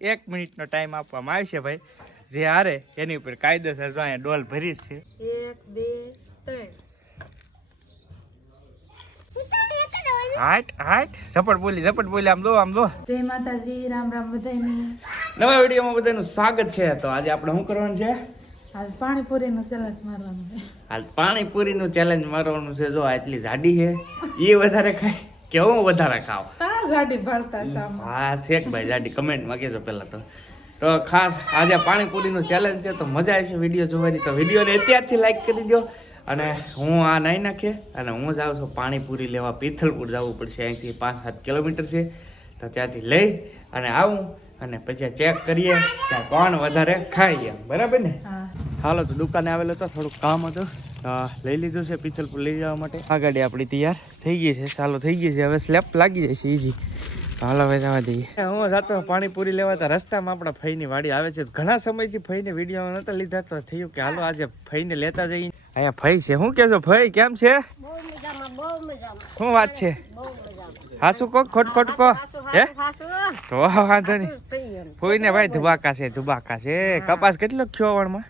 1 મિનિટનો ટાઈમ આપવામાં આવશે ભાઈ. જે હારે એની ઉપર કાયદેસર જો અહીંયા ડોલ ભરી છે. 1 2 3 હાટ ઝપટ બોલી આમ દો. જય માતાજી, રામ રામ બધાને. નવા વિડીયોમાં બધાનું સ્વાગત છે. તો આજે આપણે શું કરવાનું છે? હાલ પાણીપુરીનો ચેલેન્જ મારવાનું છે. હાલ પાણીપુરીનું ચેલેન્જ મારવાનું છે. જો આટલી જાડી છે એ વધારે ખાય કે હું વધારે ખાવ? તાર જાડી ભાળતા શામ. હા શેખ ભાઈ જાડી કમેન્ટમાં કહેજો પહેલાં તો ખાસ આજે પાણીપુરીનું ચેલેન્જ છે. તો મજા આવશે વિડીયો જોવાની. તો વિડીયોને અત્યારથી લાઈક કરી દો. અને હું આ નહીં નાખીએ અને હું જાઉં છું પાણીપુરી લેવા. પિથલપુર જવું પડશે, અહીંથી 5-7 કિલોમીટર છે. તો ત્યાંથી લઈ અને આવું અને પછી ચેક કરીએ કે કોણ વધારે ખાય એમ. બરાબર ને? હાલો તો દુકાને આવેલો હતો, થોડુંક કામ હતું, લઈ લીધું છે પિથલપુર લઈ જવા માટે. આ ગાડી આપણી તૈયાર થઈ ગઈ છે, ચાલુ થઈ ગઈ છે. હવે સ્લેપ લાગી જાય છે ઈઝી. હાલો હવે જવા દઈએ. હું જાતો પાણીપુરી લેવા તો રસ્તામાં આપણા ફઈની વાડી આવે છે. ઘણા સમયથી ફઈને વિડીયો નતા લીધા તો થયું કે હાલો આજે ફઈને લેતા જઈએ. અહીંયા ફઈ છે. શું કહેશો ફઈ, કેમ છે? શું વાત છે? હાસુ કો ખોટ કો હે તો વાંધો નહીં. ફોઈને ભાઈ ધુબાકા છે. કપાસ કેટલો થયો વણમાં?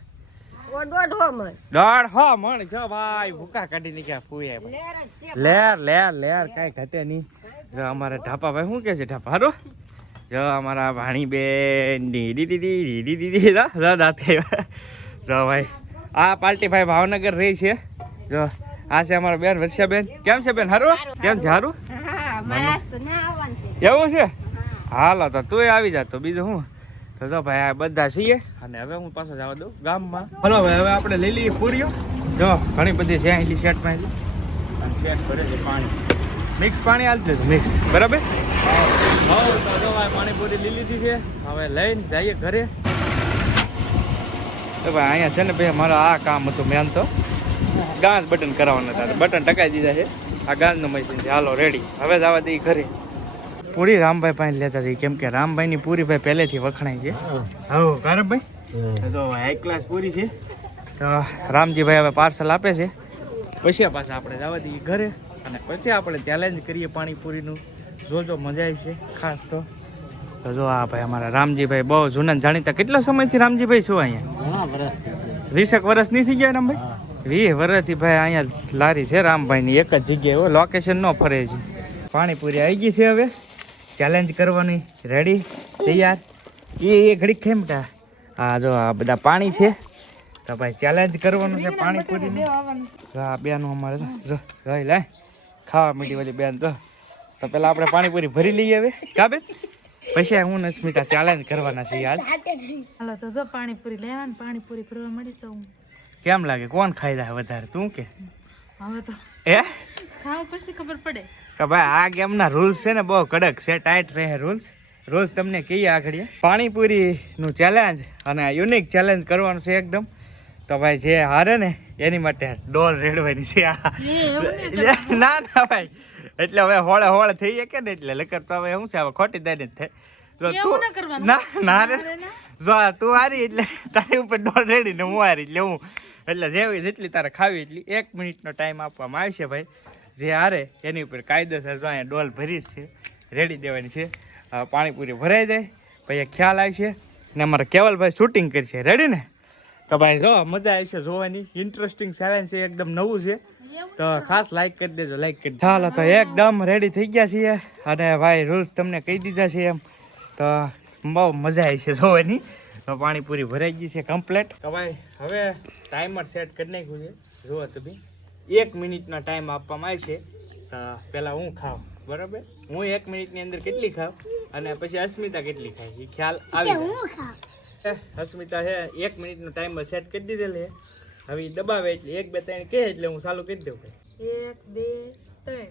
1.5 મણ છો ભાઈ. ભૂકા કાઢી નીકળ્યા ફૂએ. લેર કાંઈ ઘટે નહીં. જો અમારા ઢાપા ભાઈ શું કે છે? ઢાપા હારો જો અમારા ભાણી બેન દીદી જો ભાઈ આ પાર્ટી ભાઈ ભાવનગર રહી છે. જો આ છે અમારા બેન વર્ષાબેન. કેમ છે બેન? હારું? કેમ છે? હારું એવું છે? હાલો તો તું આવી જા. તો બીજું શું? તો જો ભાઈ આ બધા છીએ અને હવે હું પાછો જવા દઉં ગામમાં. હલો ભાઈ હવે આપણે લઈ લઈએ પૂરીઓ. જો ઘણી બધી છે અહીંથી સેટમાં અને સેટ ભરે છે પાણી. મિક્સ પાણી હાલ દેજો મિક્સ. બરાબર? હા તો જો ભાઈ પાણીપુરી લઈ લીધી છે. હવે લઈને જઈએ ઘરે. તો ભાઈ અહીંયા છે ને ભાઈ મારા આ કામ હતું મેન તો ગાંજ બટન કરાવવાના હતા. બટન ટકાઈ દીધા છે. આ ગાંજનું મશીન છે. હાલો રેડી. હવે જવા દઈએ ઘરે. પૂરી રામભાઈ પાસે લેતા જઈએ કેમ કે રામભાઈની પૂરી ભાઈ પહેલેથી વખણાય છે. હા કારણભાઈ જો હાઈ ક્લાસ પૂરી છે. તો રામજીભાઈ હવે પાર્સલ આપે છે. પછી પાછા આપણે જવા દઈએ ઘરે અને પછી આપણે ચેલેન્જ કરીએ પાણીપુરીનું. જોજો મજા આવશે ખાસ. તો જો આ ભાઈ અમારા રામજીભાઈ બહુ જૂના જાણીતા. કેટલા સમયથી રામજીભાઈ શું અહીંયા? 20 વર્ષ નહીં થઈ ગયા રામભાઈ? 20 વર્ષથી ભાઈ અહીંયા લારી છે રામભાઈની. એક જ જગ્યાએ લોકેશન ન ફરે છે. પાણીપુરી આવી ગઈ છે. હવે ચેલેન્જ કરવાની રેડી તૈયાર. એ ઘડીક ખેમટા. હા જો આ બધા પાણી છે. તો ભાઈ ચેલેન્જ કરવાનું છે પાણીપુરીનું. હા બેનું અમારે જો રહી લે ખાવા મીઠી વાળી બેન. તો પેલા આપણે પાણીપુરી ભરી લઈએ હવે કાબે. પછી હું ને સ્મિતા ચેલેન્જ કરવાના છે યાર. હાલો તો જો પાણીપુરી લેવાની, પાણીપુરી ભરવા મળીશું. કેમ લાગે કોણ ખાઈ જાય વધારે? તું કે હવે તો ખાવ પછી ખબર પડે કે ભાઈ આ ગેમના રૂલ્સ છે ને બહુ કડક છે. ટાઈટ રહે રૂલ્સ તમને કહીએ આગળ. પાણીપુરીનું ચેલેન્જ અને યુનિક ચેલેન્જ કરવાનું છે એકદમ. તો ભાઈ જે હારે ને એની માટે ડોલ રેડવાની છે. ના ભાઈ એટલે હવે હોળે થઈ શકે ને એટલે લકર તો હવે શું છે હવે ખોટી દઈને જ થાય. ના રે જો તું હારી એટલે તારી ઉપર ડોલ રેડી ને હું હારી એટલે હું એટલે જેટલી તારે ખાવી એટલી 1 મિનિટનો ટાઈમ આપવામાં આવશે ભાઈ. જે હારે એની ઉપર કાયદેસર જો અહીંયા ડોલ ભરી છે રેડી દેવાની છે. પાણીપુરી ભરાઈ જાય પછી ખ્યાલ આવશે ને અમારા કેવલભાઈ શૂટિંગ કરશે. રેડી ને? તો ભાઈ જો મજા આવશે જોવાની. ઇન્ટરેસ્ટિંગ ચેલેન્જ છે, એકદમ નવું છે. તો ખાસ લાઈક કરી દેજો. ચાલો તો એકદમ રેડી થઈ ગયા છીએ અને ભાઈ રૂલ્સ તમને કહી દીધા છે એમ. તો બહુ મજા આવી છે જોવાની. તો પાણીપુરી ભરાઈ ગઈ છે કમ્પ્લીટ. તો ભાઈ હવે ટાઈમર સેટ કરી નાખ્યું છે. જુઓ તમે 1 મિનિટનો ટાઈમ આપવામાં આવશે. તો પહેલાં હું ખાઉં. બરાબર? હું 1 મિનિટની અંદર કેટલી ખાઉં અને પછી અસ્મિતા કેટલી ખાય એ ખ્યાલ આવી જાય. અસ્મિતા છે 1 મિનિટનો ટાઈમ સેટ કરી દીધેલ છે. હવે એ દબાવે એટલે 1 2 3 કહે એટલે હું ચાલુ કરી દઉં. 1 2 3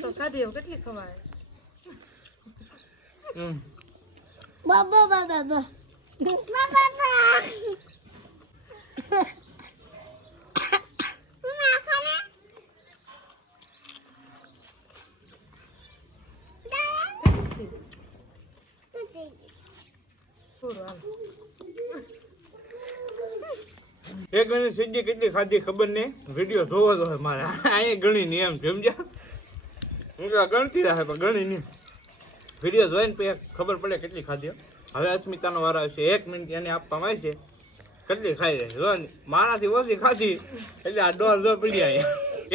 તો ખાધી કેટલી ખવાય? એક ગણી સીધી કેટલી ખાધી ખબર નહીં, વિડીયો જોવો તો મારે અહીંયા ગણી નહીં એમ સમજ્યા. હું તો ગણતી રહે પણ ગણી નહીં, વિડીયો જોઈને પછી ખબર પડે કેટલી ખાધી. હવે અસ્મિતાનો વારો આવશે, 1 મિનિટ એને આપવામાં આવશે કેટલી ખાઈ રહે. જો મારાથી ઓછી ખાધી એટલે આ ડોર જો પડી આવી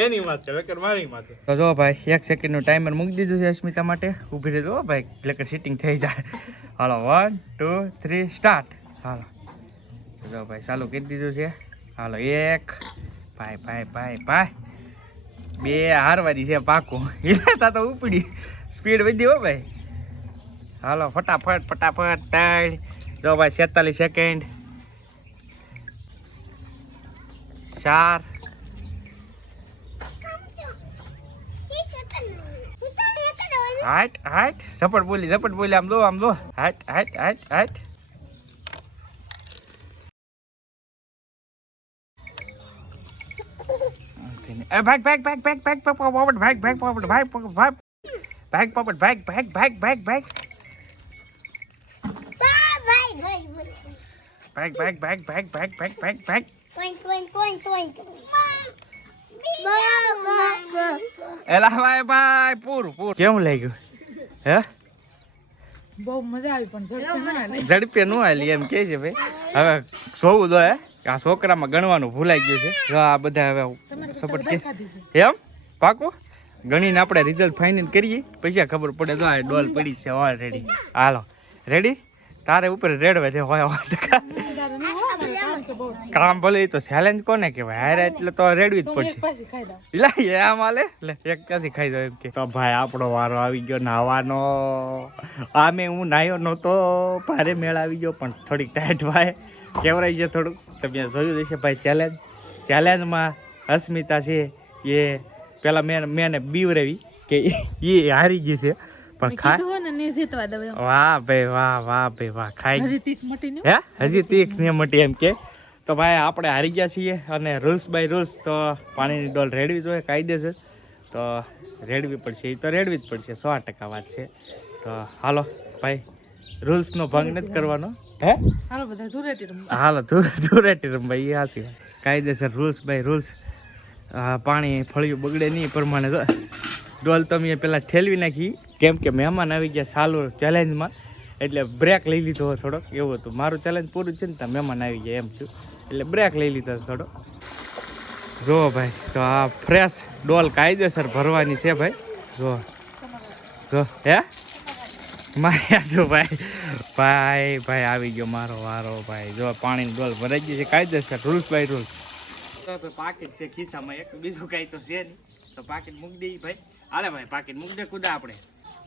એની માથે વેકર મારી માથે. તો જો ભાઈ 1 સેકન્ડનું ટાઈમર મૂકી દીધું છે અસ્મિતા માટે. ઊભી રહી જો ભાઈ એટલે સીટિંગ થઈ જાય. હાલો 1 2 3 સ્ટાર્ટ. હાલો જો ભાઈ ચાલુ કરી દીધું છે. હાલો 1 ભાઈ ભાઈ ભાઈ ભાઈ 2 હારવાની છે પાકું. તા તો ઉપડી સ્પીડ વધી હો ભાઈ. હાલો ફટાફટ ફટાફટ 3 જો ભાઈ 47 સેકન્ડ 4 હાટ હાટ ઝપટ બોલી આમ દો હાટ હાટ હાટ હાટ. ભાગ ભાગ ભાગ ભાગ ભાગ પોપટ ભાગ ભાગ પોપટ ભાગ પોપટ ભાગ ભાગ પોપટ ભાગ ભાગ ભાગ ભાગ ભાગ ભાગ ભાગ ભાગ ભાગ ભાગ ભાગ ભાગ ભાગ. એલા ભાઈ ભાઈ પૂરું કેવું લાગ્યું હે? બહુ મજા આવી પણ ઝડપે નો હાલી એમ કે છે ભાઈ. હવે જોવું દો હે આ છોકરામાં ગણવાનું ભૂલાઈ ગયું છે. જો આ બધા હવે સપોર્ટ કે એમ પાકું ગણીને આપણે રિઝલ્ટ ફાઇનલ કરીએ પછી ખબર પડે. જો આ ડોલ પડી છે ઓલરેડી. હાલો રેડી તારે ઉપર રેડવે છે હોય 100%. કામ ભલે તો ચેલેન્જ કોને કહેવાય, હારે એટલે તો રેડવી જ પડશે. લા એમ હાલે એટલે એક ક્યાંથી ખાઈ દો એમ કે. તો ભાઈ આપણો વારો આવી ગયો નાવાનો. આમે હું નાહ્યો નહોતો, ભારે મેળ આવી ગયો પણ થોડીક ટાઈટ ભાઈ કેવરાઈ છે થોડુંક. તમે જોયું હશે ભાઈ ચેલેન્જમાં અસ્મિતા છે એ પેલા મેં બીવરેવી કે એ હારી ગઈ છે પણ વાહ ભાઈ વાહ ખાઈ હે હજી તીખ ને મટી એમ કે. તો ભાઈ આપણે હારી ગયા છીએ અને રૂલ્સ બાય રૂલ્સ તો પાણીની ડોલ રેડવી જોઈએ કાયદેસર. તો રેડવી પડશે, એ તો રેડવી જ પડશે 100% વાત છે. તો હાલો ભાઈ રૂલ્સનો ભંગ નથી કરવાનો હે. હાલો બધા ધૂળેટી રમવા એ હાથી કાયદેસર રૂલ્સ બાય રૂલ્સ. પાણી ફળિયું બગડે નહીં પ્રમાણે ડોલ તો મેં પેલા ઠેલવી નાખી કેમ કે મહેમાન આવી ગયા ચાલુ ચેલેન્જમાં એટલે બ્રેક લઈ લીધો થોડોક એવું હતું. મારું ચેલેન્જ પૂરું છે ને ત્યાં મહેમાન આવી ગયા એમ થયું એટલે બ્રેક લઈ લીધો થોડો. જો ભાઈ તો આ ફ્રેશ ડોલ કાયદેસર ભરવાની છે ભાઈ. જો હે મારી જો ભાઈ આવી ગયો મારો વારો ભાઈ. જો પાણીની ડોલ ભરાઈ ગઈ છે કાયદેસર રૂલ્સ બાય રૂલ્સ. તો પાકીટ છે ખિસ્સામાં એક, બીજું કાંઈ તો છે નહીં. તો પાકીટ મૂકી દઈએ ભાઈ. હાલે ભાઈ પાકીટ મૂકી દે કુદા આપણે.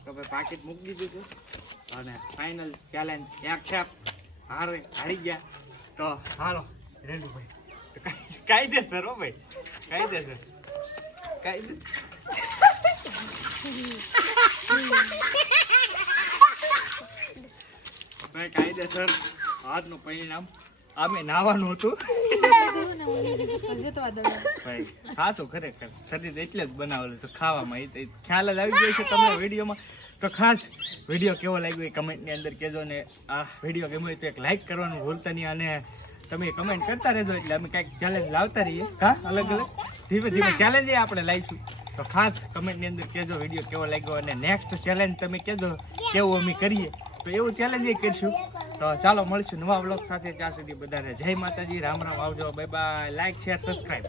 તો ભાઈ પાકીટ મૂકી દીધું હતું અને ફાઇનલ ચેલેન્જ એક્સેપ્ટ હારી ગયા. તો હાલો રેડુ ભાઈ કાયદેસર હો ભાઈ કાયદેસર ભાઈ કાયદેસર આજનું પરિણામ આમે નાવાનું હતું ભાઈ. ખાસું ખરેખર શરીર એટલે જ બનાવેલું તો ખાવામાં એ ખ્યાલ જ આવી ગયો છે તમને વિડીયોમાં. તો ખાસ વિડીયો કેવો લાગ્યો એ કમેન્ટની અંદર કહેજો ને આ વિડીયો ગમ્યો હોય તો એક લાઈક કરવાનું ભૂલતા નહીં અને તમે કમેન્ટ કરતા રહેજો એટલે અમે કાંઈક ચેલેન્જ લાવતા રહીએ. હા અલગ ધીમે ધીમે ચેલેન્જ આપણે લાવીશું. તો ખાસ કમેન્ટની અંદર કહેજો વિડીયો કેવો લાગ્યો અને નેક્સ્ટ ચેલેન્જ તમે કહેજો કેવું અમે કરીએ તો એવું ચેલેન્જ એ કરીશું. તો ચાલો મળીશું નવા વ્લોગ સાથે. ત્યાં સુધી બધાને જય માતાજી, રામ રામ, આવજો, bye bye, like share subscribe.